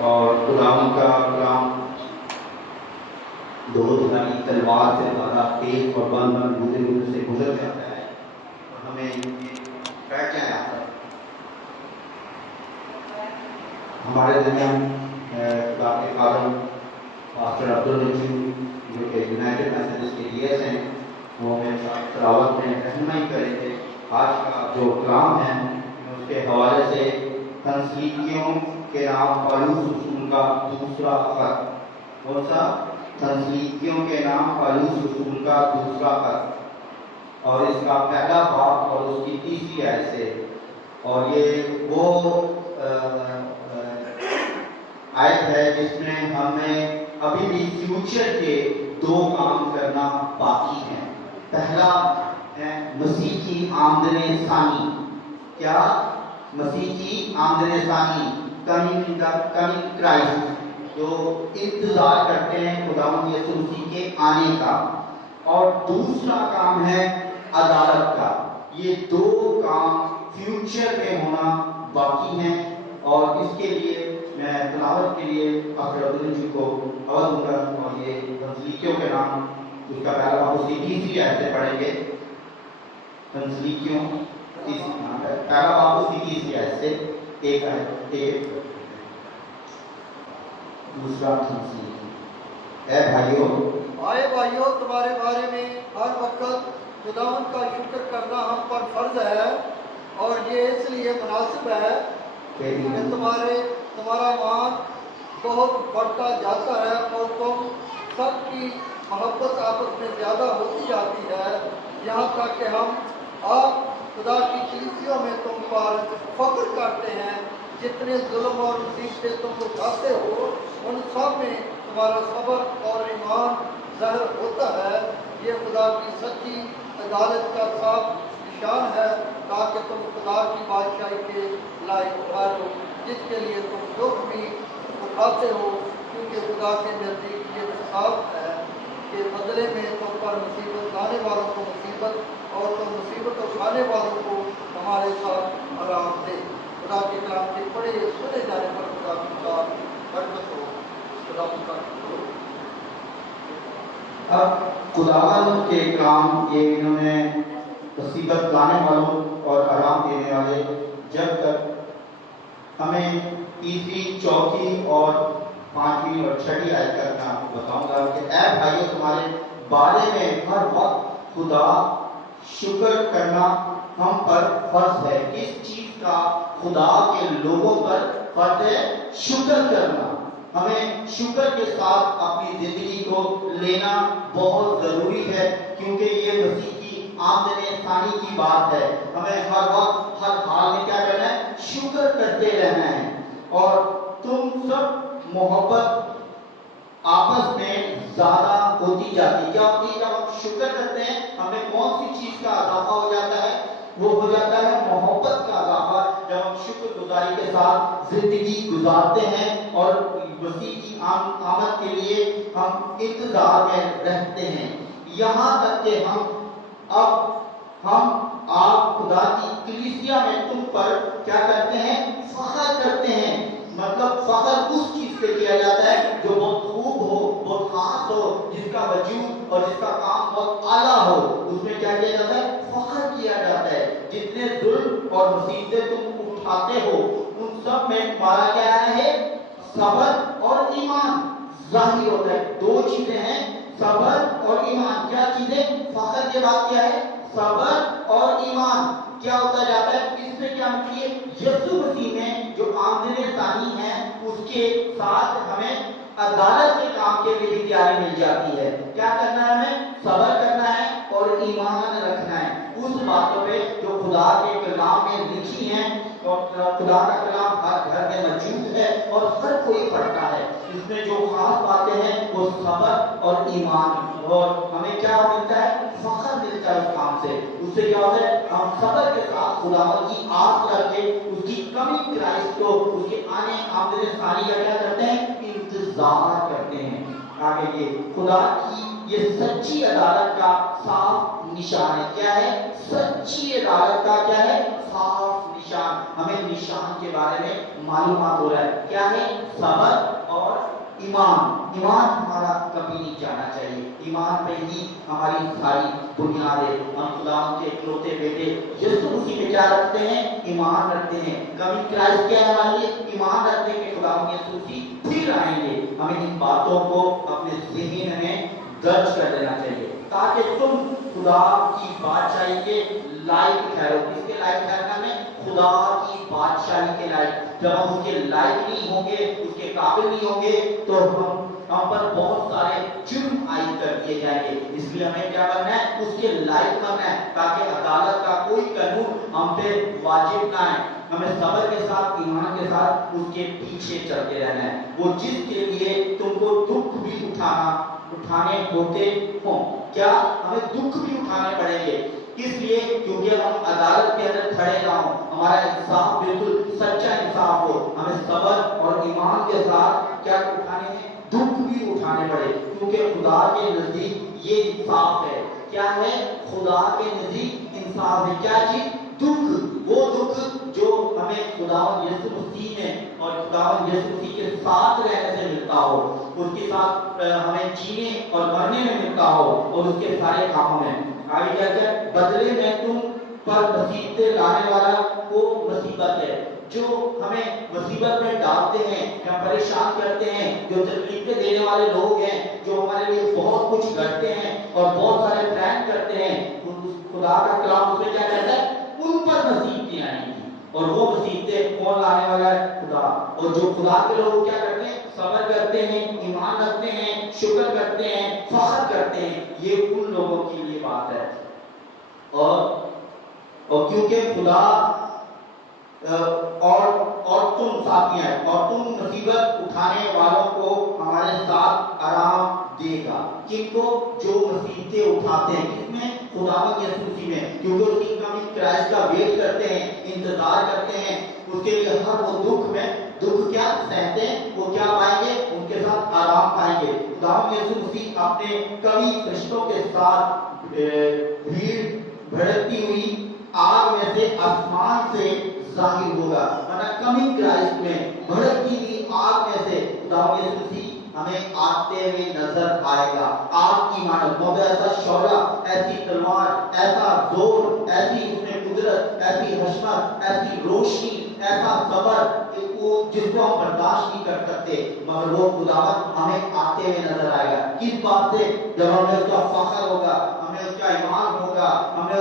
اور خداوند کا کلام دو دھاری تلوار سے زیادہ تیز اور بند گودے سے گزر جاتا ہے اور ہمیں بیٹھ جائے آتا ہے. ہمارے درمیان خدا کے خادم پاسٹر عبدالرجیب جو کہ یونائٹڈ میتھڈسٹ کے ڈیئس ہیں وہ ہمیں تلاوت میں رہنمائی کریں گے. آج کا جو کلام ہے اس کے حوالے سے تنسلیکیوں کے نام پالوس رسول کا دوسرا خط. کون سا؟ تنسلیکیوں کے نام پالوس رسول کا دوسرا خط، اور اس کا پہلا باب اور اس کی تیسری آیت سے. اور یہ وہ آیت ہے جس میں ہمیں ابھی بھی فیوچر کے دو کام کرنا باقی ہیں. پہلا ہے مسیح کی آمدن ثانی. کیا؟ مسیح کی آمدن ثانی، کمنگ کرائسٹ، جو انتظار کرتے ہیں خداوند یسوع مسیح کے آنے کا. اور دوسرا کام ہے عدالت کا. یہ دو کام فیوچر میں ہونا باقی ہیں، اور اس کے لیے میں تلاوت کے لیے پاسٹر عبدالرجیب کو حوالہ دوں گا. اور یہ تنسلیکیوں کے نام اس کا پہلا باب اس کی تیسری آیت سے پڑھیں گے. تنسلیکیوں پہلا باب اس کی تیسری آیت سے ایک آیت دوسرا تنسلیکی. اے بھائیو تمہارے بارے میں ہر وقت خداوند کا شکر کرنا ہم پر فرض ہے، اور یہ اس لیے مناسب ہے کہ تمہارا مان بہت بڑھتا جاتا ہے اور تم سب کی محبت آپس میں زیادہ ہوتی جاتی ہے، یہاں تک کہ ہم آپ خدا کی کلیسیوں میں تم پر فخر کرتے ہیں. جتنے ظلم اور مصیبتیں تم اٹھاتے ہو ان سب میں تمہارا صبر اور ایمان ظاہر ہوتا ہے. یہ خدا کی سچی عدالت کا صاف نشان ہے، تاکہ تم خدا کی بادشاہی کے لائق ٹھہرو، جس کے لیے تم دکھ بھی اٹھاتے ہو، کیونکہ خدا کے نزدیک یہ انصاف ہے کہ بدلے میں تم پر مصیبت لانے والوں کو مصیبت اور تم مصیبت اٹھانے والوں کو ہمارے ساتھ آرام دے. خدا کے کلام کے پڑھے سنے جانے پر خدا کی برکت ہو. خدا کا شکر. اب خداوند کے کلام یہ انہوں نے مصیبت لانے والوں اور آرام دینے والے، جب تک ہمیں تیسری، چوتھی اور پانچویں اور چھٹی آیت کا میں آپ کو بتاؤں گا کہ اے بھائیو تمہارے بارے میں ہر وقت خدا شکر کرنا ہم پر فرض ہے. کس چیز کا؟ خدا کے لوگوں پر فرض ہے شکر کرنا. ہمیں شکر کے ساتھ اپنی زندگی کو لینا بہت ضروری ہے، کیونکہ یہ مسیح کی آمدن ثانی کی بات ہے. ہمیں ہر وقت ہر حال میں کیا کرنا ہے؟ شکر کرتے رہنا ہے. اور تم سب محبت آپس میں زیادہ ہوتی جاتی. کیا ہوتی ہے؟ جب ہم شکر کرتے ہیں ہمیں کون سی چیز کا اضافہ ہو جاتا ہے؟ وہ ہو جاتا ہے محبت کا اضافہ. جب ہم شکر گزاری کے ساتھ زندگی گزارتے ہیں اور مسیح کی آمد کے لیے ہم انتظار میں رہتے ہیں، یہاں تک کہ ہم آپ خدا کی کلیسیا میں تم پر کیا کرتے ہیں؟ فخر کرتے ہیں. مطلب فخر اس چیز سے کیا جاتا ہے جو بہت خوب ہو، بہت خاص ہو، جس کا وجود اور جس کا کام بہت اعلیٰ ہو. اس میں کیا کیا جاتا ہے؟ فخر کیا جاتا ہے. جتنے ظلم اور مصیبتیں تم اٹھاتے ہو ان سب میں تمہارا کیا ہے؟ صبر اور ایمان ظاہر ہوتا ہے. دو چیزیں ہیں، صبر اور ایمان. کیا چیزیں؟ فخر کے بعد کیا ہے؟ صبر اور ایمان. کیا ہوتا جاتا ہے؟ اس میں کیا ہوتی ہے؟ یسوع مسیح میں جو آمدن ثانی ہے اس کے ساتھ ہمیں عدالت کے کام کے لیے بھی تیاری مل جاتی ہے. کیا کرنا ہے؟ ہمیں صبر کرنا ہے اور ایمان رکھنا ہے اس باتوں پہ جو خدا کے کلام میں لکھی ہیں. اور خدا کا کلام ہر گھر میں موجود ہے اور ہر کوئی پڑھتا ہے. اس میں جو خاص باتیں ہیں وہ صبر اور ایمان. اور ہمیں کیا ملتا ہے؟ فخر ملتا ہے اس کام سے. اس سے کیا ہوتا ہے؟ ہم صبر کے ساتھ خداوند کی آس کر کے اس کی کمنگ کرائسٹ کو، اس کے آنے آمدن ثانی کا کیا کرتے ہیں؟ انتظار کرتے ہیں. آگے یہ خدا کی یہ سچی عدالت کا صاف نشان ہے. کیا ہے؟ سچی عدالت کا کیا ہے؟ صاف نشان निशान, हमें निशान के बारे में मालूमात हो रहा है। क्या है? सबर और ईमान। ईमान हमारा कभी नहीं जाना चाहिए, ईमान पे ही हमारी सारी बुनियाद है। हम खुदा के इकलौते बेटे यीशु मसीह में क्या रखते हैं? ईमान रखते हैं। कभी क्राइस्ट क्या है हमारे लिए? ईमान रखते हैं कि खुदा यीशु मसीह फिर आएंगे। हमें इन बातों को अपने ज़हन में दर्ज कर देना चाहिए ताकि तुम खुदा की बादशाही के लायक ठहरो। किसके लायक ठहरना में? खुदा की बादशाही के लायक। जब हम उसके लायक नहीं होंगे, उसके काबिल नहीं होंगे, तो हम पर बहुत सारे जुर्म आयद कर दिए जाएंगे। इसलिए हमें क्या बनना है? उसके लायक बनना है ताकि अदालत का कोई कानून हम पे वाजिब ना है। हमें सबर के साथ, ईमान के साथ उसके पीछे चलते रहना है। वो जिसके लिए तुमको दुख भी उठाने होते हो, क्या हमें दुख भी उठाने पड़ेंगे? किस लिए? क्योंकि हम अदालत के अंदर खड़े ना हो, हमारा इंसाफ बिल्कुल सच्चा इंसाफ हो। हमें सबर और ईमान के साथ क्या उठाने हैं? दुख भी उठाने पड़े, क्योंकि खुदा के नजदीक ये इंसाफ है। क्या है? खुदा के नजदीक इंसाफ है। क्या चीज? दुख। वो दुख जो हमें खुदावन यीशु मसीह में और खुदावन यीशु मसीह के साथ रहने से मिलता हो, उसके साथ हमें जीने और मरने में मिलता हो, और उसके सारे कामों में आगे क्या क्या? बदले में तुम पर मुसीबतें लाने वाला वो मुसीबत है जो हमें मुसीबत में डालते हैं या परेशान करते हैं, जो तकलीफें देने वाले लोग हैं, जो हमारे लिए बहुत कुछ करते हैं और बहुत सारे प्लान करते हैं। खुदा का कलाम उसमें क्या कहता है? उन पर मुसीबतें आएंगी। और वो मुसीबतें कौन लाने वाला है? खुदा। और जो खुदा के लोग क्या करते हैं? सब्र करते हैं, ईमान रखते हैं, शुक्र करते हैं, फख्र करते हैं। ये उन लोगों के लिए बात है। और क्योंकि खुदा और तुम साथियां, और तुम मुसीबत उठाने वालों को हमारे साथ आराम देगा। किनको? जो मुसीबतें उठाते हैं। किसमें? खुदावंद यीशु मसीह में। क्योंकि उसकी कभी क्राइस्ट का वेट करते हैं, इंतजार करते हैं, उसके लिए हर वो दुख में दुख क्या सहते हैं, वो क्या पाएंगे? उनके साथ आराम पाएंगे। खुदावंद यीशु मसीह अपने कवि फरिश्तों के साथ भीड़ भड़कती हुई आग में से आसमान से जाहिर होगा। मतलब कमिंग क्राइस्ट में भड़कती हुई आग में से खुदावंद यीशु मसीह हमें आते हुए नजर आएगा। आग की मानव मौत, ऐसा शौर्य, ऐसी तलवार, ऐसा जोर, ऐसी उसमें कुदरत, ऐसी हशमत, ऐसी रोशनी, ऐसा सबर जिसको हम बर्दाश्त नहीं कर सकते, मगर वो खुदावंद हमें आते हुए नजर आएगा। किस बात से? जब हमें उसका फख्र होगा, हमें उसका ईमान होगा, हमें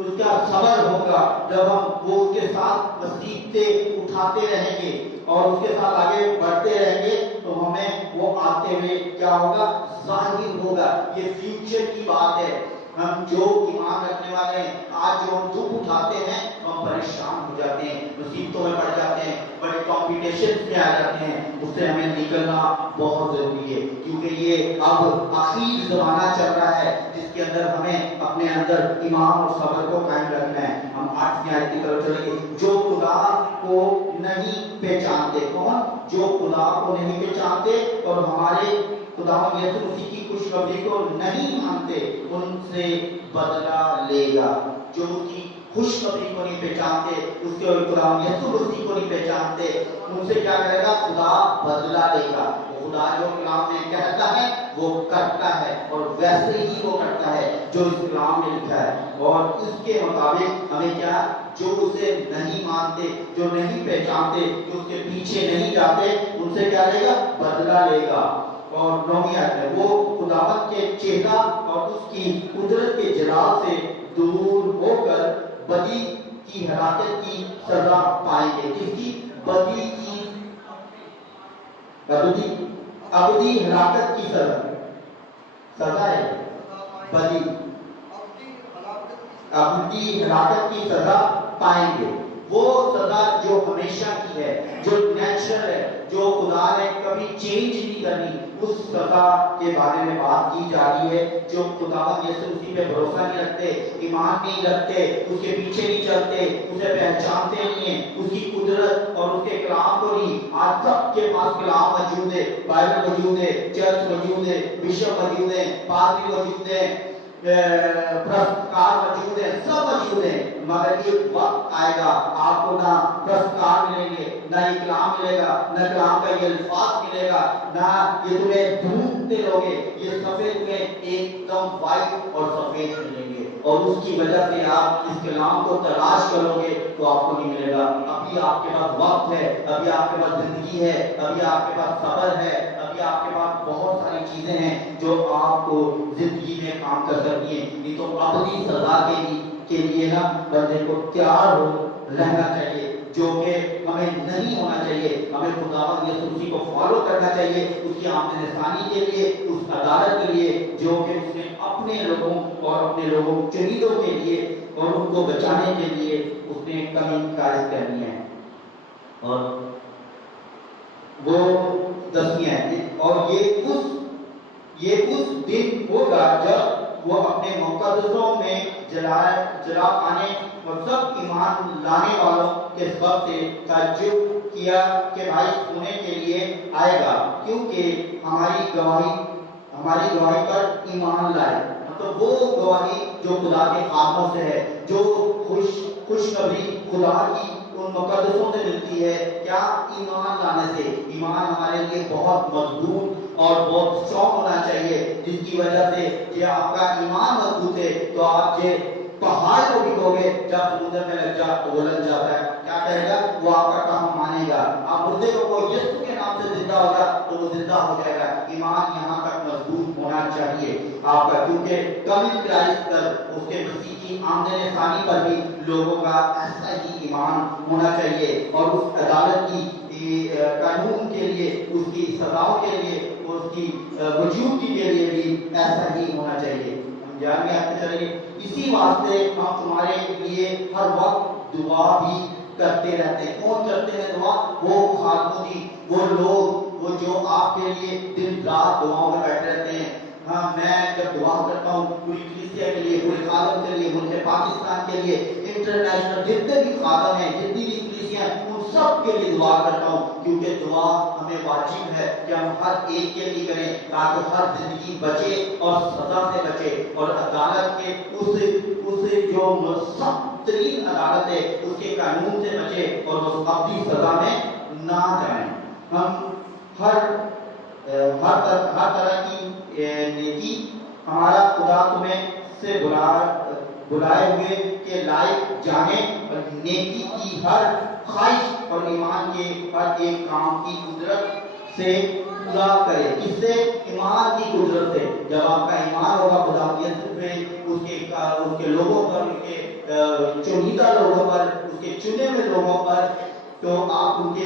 उसका सबर होगा। जब हम वो उसके साथ मुसीबतें उठाते रहेंगे और उसके साथ आगे बढ़ते रहेंगे, तो हमें वो आते हुए क्या होगा? जाहिर होगा। ये फ्यूचर की बात है। हम जो ईमान रखने वाले हैं, आज जो हम दुख उठाते हैं, हम परेशान हो जाते हैं, मुसीबतों में पड़ जाते हैं, बड़े कॉम्पिटिशन में आ जाते हैं। उससे हमें निकलना बहुत जरूरी है, क्योंकि ये अब आखिरी जमाना चल रहा है जिसके अंदर हमें अपने अंदर ईमान और सब्र को कायम रखना है। हम 8वीं आयत की तरफ चलेंगे। जो खुदा को नहीं पहचानते। कौन? जो खुदा को नहीं पहचानते और हमारे खुदावंद यीशु मसीह की खुशखबरी को नहीं मानते, उनसे बदला लेगा। जो उसकी खुशखबरी को नहीं पहचानते, उसके खुदावंद यीशु मसीह को नहीं पहचानते, उनसे क्या करेगा? खुदा बदला लेगा। खुदा जो कलाम में कहता है वो करता है, और वैसे ही वो करता है जो इस कलाम में लिखा है। और इसके मुताबिक हमें क्या? जो उसे नहीं मानते, जो नहीं पहचानते, जो उसके पीछे नहीं जाते, उनसे क्या लेगा? बदला लेगा। और 9वीं आयत में वो खुदावंद के चेहरा और उसकी कुदरत के जलाल से दूर होकर बदी की हलाकत की सजा पाएंगे। किसकी? बदी की अबदी हलाकत की सजा है। बदी अबदी हलाकत की सजा पाएंगे। वो सजा जो हमेशा की है, जो नेचुरल है, जो खुदा ने कभी चेंज नहीं करनी, उस सजा के बारे में बात की जा रही है। जो खुदावंद यीशु मसीह पे भरोसा नहीं रखते, ईमान नहीं रखते, उसके पीछे नहीं चलते, उसे पहचानते नहीं है, उसकी कुदरत और उसके कलाम को नहीं। आज सबके पास कलाम मौजूद है, बाइबल मौजूद है, चर्च मौजूद है, बिशप मौजूद है, पादरी मौजूद है, पुरस्कार मौजूद है, सब मौजूद है, मगर एक वक्त आएगा आपको ना पुरस्कार मिलेंगे, ना ये कलाम मिलेगा, ना कलाम का ये अल्फाज मिलेगा, ना ये तुम्हें ढूंढते रहोगे, ये सफेद में एकदम वाइट और सफेद मिलेंगे, और उसकी वजह से आप इस कलाम को तलाश करोगे तो आपको नहीं मिलेगा। अभी आपके पास वक्त है, अभी आपके पास जिंदगी है, अभी आपके पास सब्र है, अभी आपके पास बहुत सारी चीजें हैं जो आपको जिंदगी में काम कर सकती हैं। नहीं तो अपनी सजा के लिए ना बंदे को तैयार हो रहना चाहिए, जो कि हमें नहीं होना चाहिए। हमें खुदावंद यीशु मसीह को फॉलो करना चाहिए, उसकी आमद निशानी के लिए, उस अदालत के लिए जो कि उसने अपने लोगों और अपने लोगों चुनिंदों के लिए और उनको बचाने के लिए उसने कमी कार्य करनी है। और वो दसियां हैं, और ये उस दिन होगा जब वो अपने मुकद्दसों में जला पाने और सब ईमान लाने वालों के सबब से ताज्जुब किया कि भाई सुनने के लिए आएगा, क्योंकि हमारी गवाही पर ईमान लाए। मतलब वो गवाही जो खुदा के खामों से है, जो खुशखबरी खुदा की उन मुकद्दसों से मिलती है। क्या? ईमान लाने से। ईमान हमारे लिए बहुत मजबूत और बहुत स्ट्रॉन्ग होना चाहिए, जिसकी वजह से कि आपका ईमान मजबूत है तो आप जो पहाड़ को भी कहोगे जब समुद्र में लग जा तो वो लग जाता है, क्या कहेगा? वो आपका काम मानेगा। आप मुर्दे को यीशु के नाम से जिंदा होगा तो वो जिंदा हो जाएगा। ईमान यहाँ तक मजबूत होना चाहिए आपका, क्योंकि कमिंग क्राइस्ट पर, उसके मसीह की आमदनी सानी पर भी लोगों का ऐसा ही ईमान होना चाहिए, और उस अदालत की कानून के लिए, उसकी सजाओं के लिए, उसकी वजूदगी के लिए भी ऐसा ही होना चाहिए। हम ध्यान में आते चलेंगे। इसी वास्ते हम तुम्हारे लिए हर वक्त दुआ भी करते रहते हैं। कौन करते हैं दुआ? वो खातूनी, वो लोग, वो जो आपके लिए दिन रात दुआओं में बैठे रहते हैं। हाँ, मैं जब दुआ करता हूँ पूरी कलीसिया के लिए, पूरे खादम के लिए, मुल्क पाकिस्तान के लिए, इंटरनेशनल जितने भी खादम हैं, जितनी भी कलीसिया हैं, उन सब के लिए दुआ करता हूँ, क्योंकि दुआ हमें वाजिब है कि हम हर एक के लिए करें, ताकि हर जिंदगी बचे और सजा से बचे, और अदालत के उस जो सख्त तरीन अदालत है उसके कानून से बचे और उस अपनी सजा में ना जाए। हम हर तरह की नेकी हमारा खुदा तुम्हें से बुलाए हुए के लायक जाने, और नेकी की हर ख्वाहिश और ईमान के हर एक काम की कुदरत से पूरा करे। किससे? ईमान की कुदरत से। जब आपका ईमान होगा खुदा पे, उसके लोगों पर, उसके चुनिंदा लोगों पर, उसके चुने हुए लोगों पर, तो आप उनकी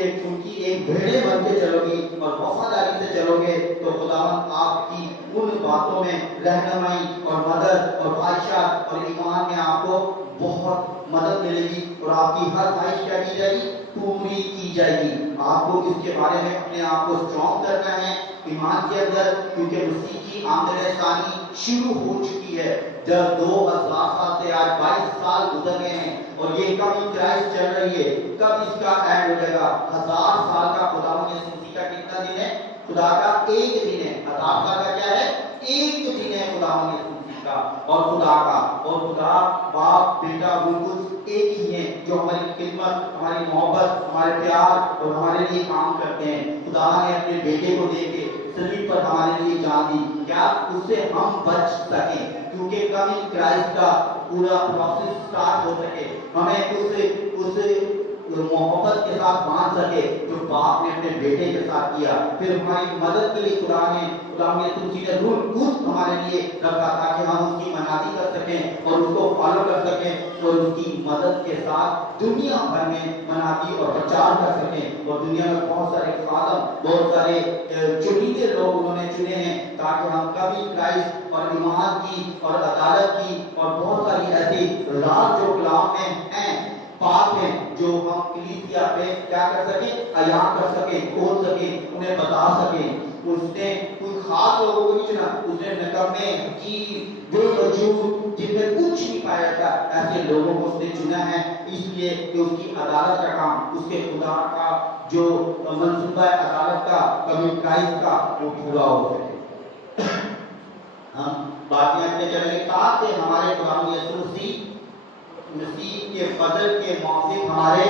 एक भेड़े बन के चलोगी और वफादारी से चलोगे, तो खुदावंद आपकी उन बातों में रहनुमाई और मदद और ख्वाहिशात और ईमान में आपको बहुत मदद मिलेगी, और आपकी हर ख्वाहिश क्या की जाएगी? पूरी की जाएगी। आपको इसके बारे में अपने आप को स्ट्रॉन्ग करना है ईमान के अंदर, क्योंकि मसीह की आमद सानी शुरू हो चुकी है। जब 2000 साल से आज 22 साल गुजर गए हैं, और ये कब क्राइस्ट चल रही है, कब इसका एंड हो जाएगा? 1000 साल का खुदावंद यीशु मसीह का कितना दिन है? खुदा का एक दिन है। 1000 साल का क्या है? एक दिन है खुदावंद यीशु मसीह का और खुदा का। और खुदा बाप बेटा बिल्कुल एक ही है, जो हमारी खिदमत, हमारी मोहब्बत, हमारे प्यार और हमारे लिए काम करते हैं। खुदा ने अपने बेटे को दे के सलीब पर हमारे लिए जान दी, क्या? उससे हम बच सकें, क्योंकि कमिंग क्राइस्ट का पूरा प्रोसेस स्टार्ट हो सके, हमें उस मोहब्बत के साथ बांध सके जो बाप ने अपने बेटे के साथ किया। फिर हमारी मदद के लिए खुदा ने रूल हमारे लिए रखा, ताकि हम उसकी मनादी कर सकें और उसको फॉलो कर सकें, और उसकी मदद के साथ दुनिया भर में मनादी और प्रचार कर सकें। और दुनिया में बहुत सारे खादम, बहुत सारे चुनिंदे लोग उन्होंने चुने हैं, ताकि हम कभी क्राइस्ट और ईमान की और अदालत की और बहुत सारी ऐसी राज जो कलाम में हैं, बात है, जो हम कलीसिया पे क्या कर सके? अयां कर सके, खोल सके, उन्हें बता सके। उसने कोई खास लोगों को नहीं चुना, उसने निकम्मे, हकीम, बेवजूद, जिनमें कुछ नहीं पाया था, ऐसे लोगों को उसने चुना है, इसलिए कि उसकी अदालत का काम, उसके खुदा का जो मंसूबा है अदालत का, कभी क्राइस्ट का, वो पूरा हो सके। ہم باتیں آگے چلیں گے تاکہ ہمارے خداوند یسوع مسیح کے فضل کے موافق ہمارے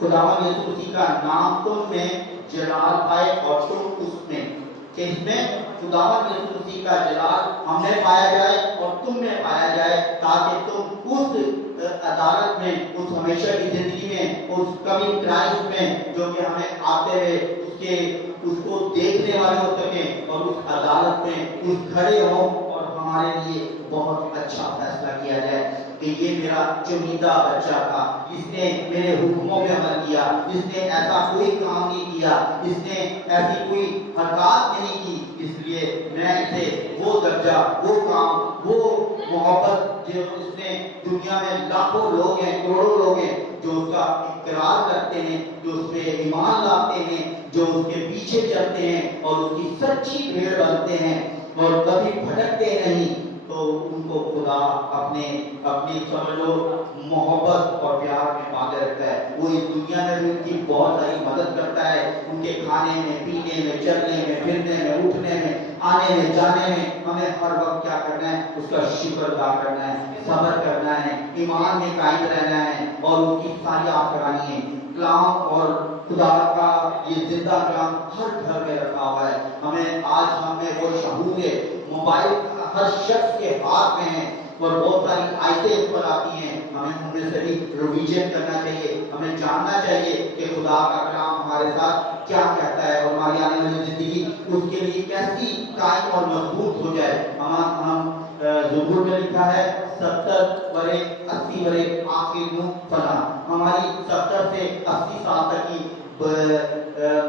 خداوند یسوع مسیح کا نام تم میں جلال پائے اور تم اس میں کہ اس میں خداوند یسوع مسیح کا جلال ہم میں پایا جائے اور تم میں پایا جائے تاکہ تم اس عدالت میں اس ہمیشہ کی زندگی میں اس کمنگ کرائسٹ میں جو کہ ہمیں آتے ہوئے اس کو دیکھنے والے ہو سکیں اور اس عدالت میں اس کھڑے ہوں اور ہمارے لیے بہت اچھا فیصلہ کیا جائے کہ یہ میرا چنیدہ بچہ تھا، اس نے میرے حکموں پہ عمل کیا، اس نے ایسا کوئی کام نہیں کیا، اس نے ایسی کوئی حرکات نہیں کی، اس لیے میں اسے وہ درجہ، وہ کام، وہ محبت جو اس نے دنیا میں لاکھوں لوگ ہیں، کروڑوں لوگ ہیں جو اس کا اقرار کرتے ہیں، جو اس پہ ایمان لاتے ہیں، جو اس کے پیچھے چلتے ہیں اور اس کی سچی بھیڑ بنتے ہیں اور کبھی بھٹکتے نہیں، تو ان کو خدا اپنی سمجھ لو محبت اور پیار میں باندھے رکھتا ہے۔ وہ اس دنیا میں بھی ان کی بہت ساری مدد کرتا ہے، ان کے کھانے میں، پینے میں، چلنے میں، پھرنے میں، اٹھنے میں، آنے میں، جانے میں۔ ہمیں ہر وقت کیا کرنا ہے؟ اس کا شکر ادا کرنا ہے، صبر کرنا ہے، ایمان میں قائم رہنا ہے اور اس کی فریاد کرانی ہے۔ کلام اور خدا کا یہ زندہ کلام ہر گھر میں رکھا ہوا ہے۔ ہمیں آج ہمیں وہ شعور ہے، موبائل ہر شخص کے ہاتھ میں ہے اور بہت ساری آیتیں اس پر آتی ہیں، ہمیں ان میں سے بھی ریویژن کرنا چاہیے، ہمیں جاننا چاہیے کہ خدا کا کلام ہمارے ساتھ کیا کہتا ہے اور ہماری آنے والی زندگی اس کے لیے کیسی قائم اور مضبوط ہو جائے۔ ہم زبور میں لکھا ہے 70 برے 80 برے آخر نو فنا، ہماری 70 سے 80 سال تک کی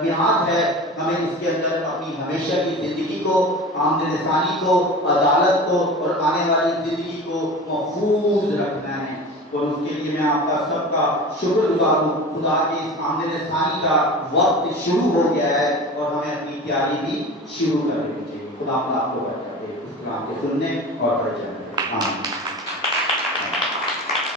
میعاد ہے، ہمیں اس کے اندر اپنی ہمیشہ کی زندگی کو، آمد رسانی کو، عدالت کو اور آنے والی زندگی کو محفوظ رکھنا ہے۔ اور اس کے لیے میں آپ کا سب کا شکر گزار ہوں، خدا کی اس آمد رسانی کا وقت شروع ہو گیا ہے اور ہمیں اپنی تیاری بھی شروع کر دینی چاہیے۔ خدا آپ کو برکت دے اس کلام کے سننے اور پڑھنے